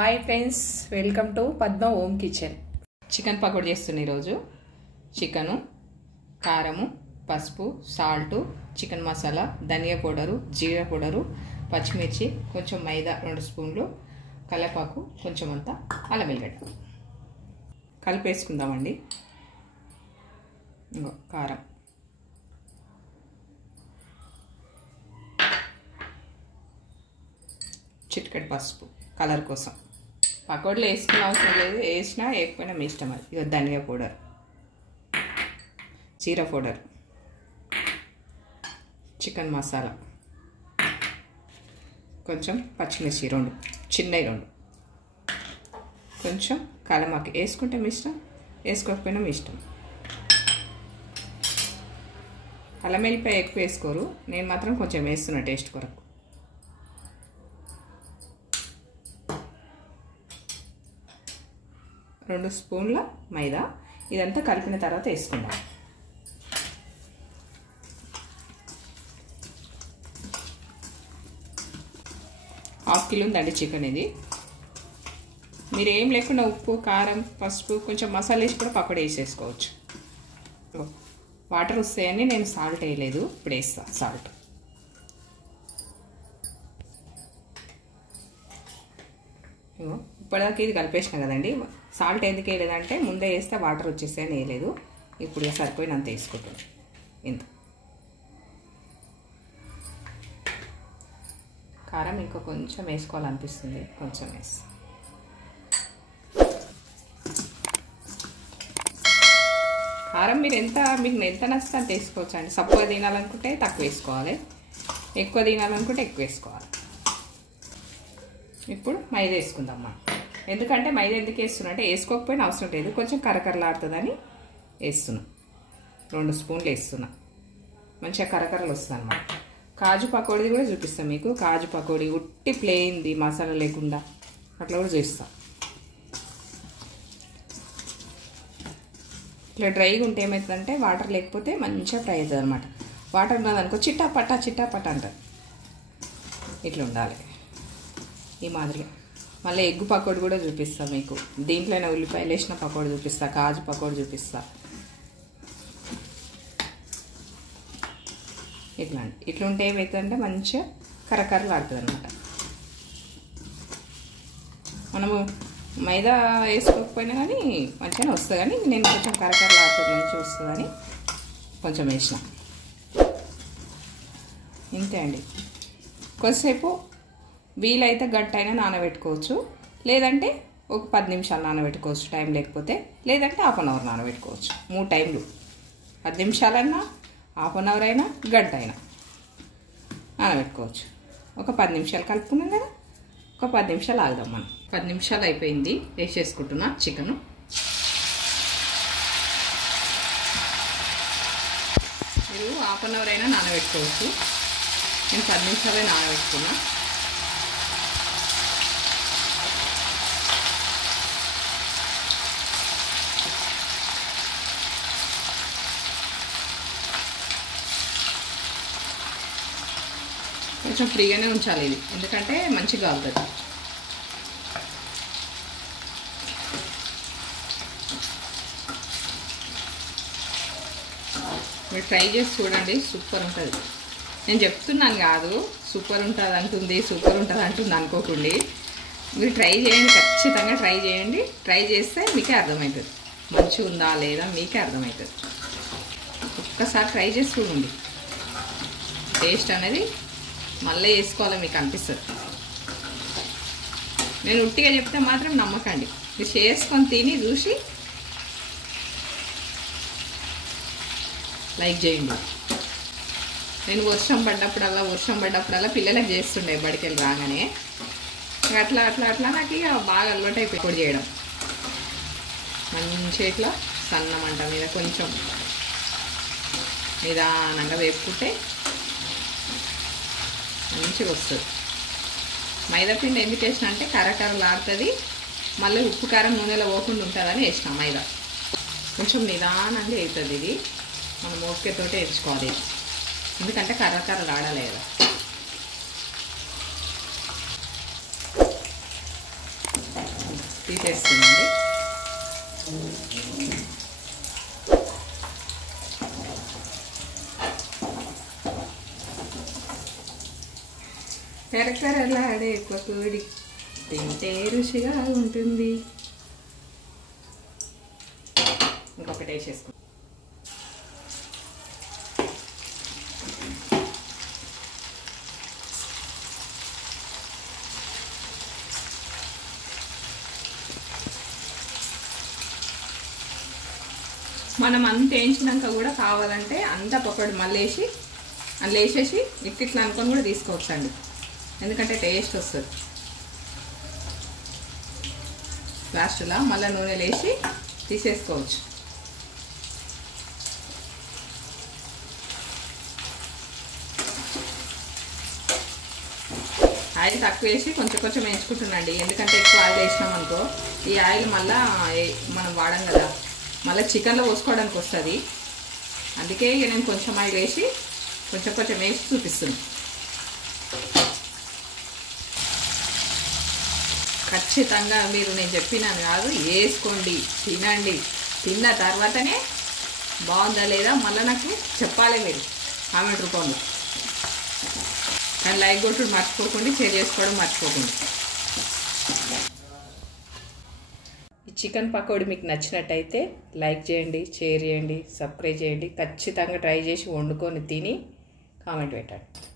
Hi friends, welcome to Padma home kitchen. Chicken pakodi చేస్తున్నా ఈరోజు. Chicken, కారము, పసుపు, సాల్టు, చికెన్ మసాలా, ధనియా పౌడరు, జీరా పౌడరు, పచ్చిమిర్చి, కొంచెం మైదా 2 స్పూన్లు, కరివేపాకు కొంచెం అంతా, అల్లం వెల్లిగడ్డ కలిపేసుకుందామండి. కారం, చిటికెడు పసుపు కలర్ కోసం. పకోడీలో వేసుకునే అవసరం లేదు, వేసినా వేయకపోయినా మీ ఇష్టం. అది ఇక ధనియా పౌడర్, జీరా పౌడర్, చికెన్ మసాలా, కొంచెం పచ్చిమిర్చి 2 చిన్నవి 2, కొంచెం కలమాకి వేసుకుంటే మీ ఇష్టం, వేసుకోకపోయినా మీ ఇష్టం. అల్లం వెల్లిపాయ ఎక్కువ వేసుకోరు, నేను మాత్రం కొంచెం వేస్తున్నా టేస్ట్ కొరకు. రెండు స్పూన్ల మైదా. ఇదంతా కలిపిన తర్వాత వేసుకుందాం. ½ కిలో ఉందండి చికెన్ ఇది. మీరు ఏం లేకుండా ఉప్పు, కారం, పసుపు, కొంచెం మసాలా వేసి కూడా పకోడీ వేసేసుకోవచ్చు. వాటర్ వస్తాయని నేను సాల్ట్ వేయలేదు, ఇప్పుడు వేస్తాను సాల్ట్. ఇప్పటిదాకా ఇది కలిపేసిన కదండి. సాల్ట్ ఎందుకు వేయలేదంటే ముందే వేస్తే వాటర్ వచ్చేసాయని వేయలేదు. ఇప్పుడు సరిపోయినంత వేసుకుంటాను. ఇంత కారం ఇంకా కొంచెం వేసుకోవాలనిపిస్తుంది, కొంచెం వేసి. కారం మీకు ఎంత నచ్చితే అంత వేసుకోవచ్చు అండి. సప్పగా తినాలనుకుంటే తక్కువ వేసుకోవాలి, ఎక్కువ తినాలనుకుంటే ఎక్కువ వేసుకోవాలి. ఇప్పుడు మైదా వేసుకుందాం. ఎందుకంటే మైదా ఎందుకు వేస్తున్నా అంటే వేసుకోకపోయినా అవసరం లేదు, కొంచెం కరకరలాడుతుందని వేస్తున్నా. 2 స్పూన్లు వేస్తున్నా, మంచిగా కరకరలు వస్తుంది అన్నమాట. కాజు పకోడీ కూడా చూపిస్తాను మీకు. కాజు పకోడీ ఉట్టి ప్లెయిన్ది మసాలా లేకుండా అట్లా కూడా చూపిస్తాం. ఇట్లా డ్రైగా ఉంటే ఏమవుతుందంటే వాటర్ లేకపోతే మంచిగా ఫ్రై అవుతుంది అనమాట. వాటర్ ఉన్నదనుకో చిట్టాపట్ట అంటారు. ఇట్లా ఉండాలి ఈ మాదిరిగా. మళ్ళీ ఎగ్గు పకోడీ కూడా చూపిస్తా మీకు. దీంట్లోనే ఉల్లిపాయలు వేసిన పకోడీ చూపిస్తా, కాజు పకోడీ చూపిస్తా. ఇట్లా ఉంటే ఏమవుతుందంటే మంచిగా కరకరలు ఆడుతుంది అనమాట. మనము మైదా వేసుకోకపోయినా కానీ మంచిగానే వస్తుంది, కానీ నేను కొంచెం కరకరలు ఆడుతుంది మంచిగా వస్తుందని కొంచెం వేసిన. ఇంతే అండి. కొద్దిసేపు వీలైతే గట్టైనా నానబెట్టుకోవచ్చు, లేదంటే ఒక 10 నిమిషాలు నానబెట్టుకోవచ్చు టైం లేకపోతే, లేదంటే ½ అన్ అవర్ నానబెట్టుకోవచ్చు. 3 టైంలు, 10 నిమిషాలైనా, ½ అన్ అవర్ అయినా, గంట అయినా నానబెట్టుకోవచ్చు. ఒక 10 నిమిషాలు కలుపుకున్నాం కదా, ఒక 10 నిమిషాలు ఆగుదాం మనం. 10 నిమిషాలు అయిపోయింది, వేసేసుకుంటున్నా చికెను. మీరు ½ అన్ అవర్ అయినా నానబెట్టుకోవచ్చు, నేను 10 నిమిషాలే నానబెట్టుకున్నా. కొంచెం ఫ్రీగానే ఉంచాలి ఇది, ఎందుకంటే మంచిగా కాలుతుంది. మీరు ట్రై చేసి చూడండి, సూపర్ ఉంటుంది. నేను చెప్తున్నాను కాదు సూపర్ ఉంటుంది అంటుంది అనుకోకండి. మీరు ట్రై చేయండి, ఖచ్చితంగా ట్రై చేయండి. ట్రై చేస్తే మీకే అర్థమవుతుంది మంచిగా ఉందా లేదా, మీకే అర్థమవుతుంది. ఒక్కసారి ట్రై చేసి చూడండి, టేస్ట్ అనేది మళ్ళీ వేసుకోవాలి మీకు అనిపిస్తుంది. నేను ఉట్టిగా చెప్తే మాత్రం నమ్మకండి, మీరు చేసుకొని తిని చూసి లైక్ చేయండి. నేను వర్షం పడ్డప్పుడల్లా పిల్లలకు చేస్తుండే బడికి వెళ్ళి రాగానే. అట్లా నాకు ఇక బాగా అలవాటు అయిపోయి పొడి చేయడం. మంచిగా ఇట్లా సన్న మంట మీద కొంచెం నిదానంగా వేపుకుంటే మంచిగా వస్తుంది. మైదా పిండి ఎందుకు వేసిన అంటే కరకరలాడుతుంది, మళ్ళీ ఉప్పు కారం నూనెలో పోకుండా ఉంటుందని వేసిన. మైదా కొంచెం నిదానంగా అవుతుంది. ఇది మనం ఓపికతోటే వేయించుకోవాలి, ఎందుకంటే కర్రకర్రలు ఆడాలి కదా. తీసేస్తున్నాండి. కరకరలాడే పకోడీ తింటే రుచిగా ఉంటుంది. ఇంకొకటి వేసేసుకో. మనం అంత వేయించినాక కూడా కావాలంటే అంత పకోడీ మళ్ళీ వేసి అందులో వేసేసి ఇట్లా అనుకొని కూడా తీసుకోవచ్చండి, ఎందుకంటే టేస్ట్ వస్తుంది. లాస్ట్లో మళ్ళీ నూనెలు వేసి తీసేసుకోవచ్చు. ఆయిల్ తక్కువ వేసి కొంచెం కొంచెం వేయించుకుంటున్నాండి, ఎందుకంటే ఎక్కువ ఆయిల్ వేసినాం అనుకో ఈ ఆయిల్ మళ్ళీ మనం వాడం కదా, మళ్ళీ చికెన్లో పోసుకోవడానికి వస్తుంది. అందుకే ఇక నేను కొంచెం ఆయిల్ వేసి కొంచెం కొంచెం వేసి చూపిస్తున్నాను. ఖచ్చితంగా మీరు నేను చెప్పినాను కాదు, వేసుకోండి, తినండి. తిన్న తర్వాతనే బాగుందా లేదా మళ్ళీ నాకు చెప్పాలి మీరు కామెంట్ రూపంలో. కానీ లైక్ కొట్టుడు మర్చిపోకండి, షేర్ చేసుకోవడం మర్చిపోకండి. ఈ చికెన్ పకోడీ మీకు నచ్చినట్టయితే లైక్ చేయండి, షేర్ చేయండి, సబ్స్క్రైబ్ చేయండి. ఖచ్చితంగా ట్రై చేసి వండుకొని తిని కామెంట్ పెట్టండి.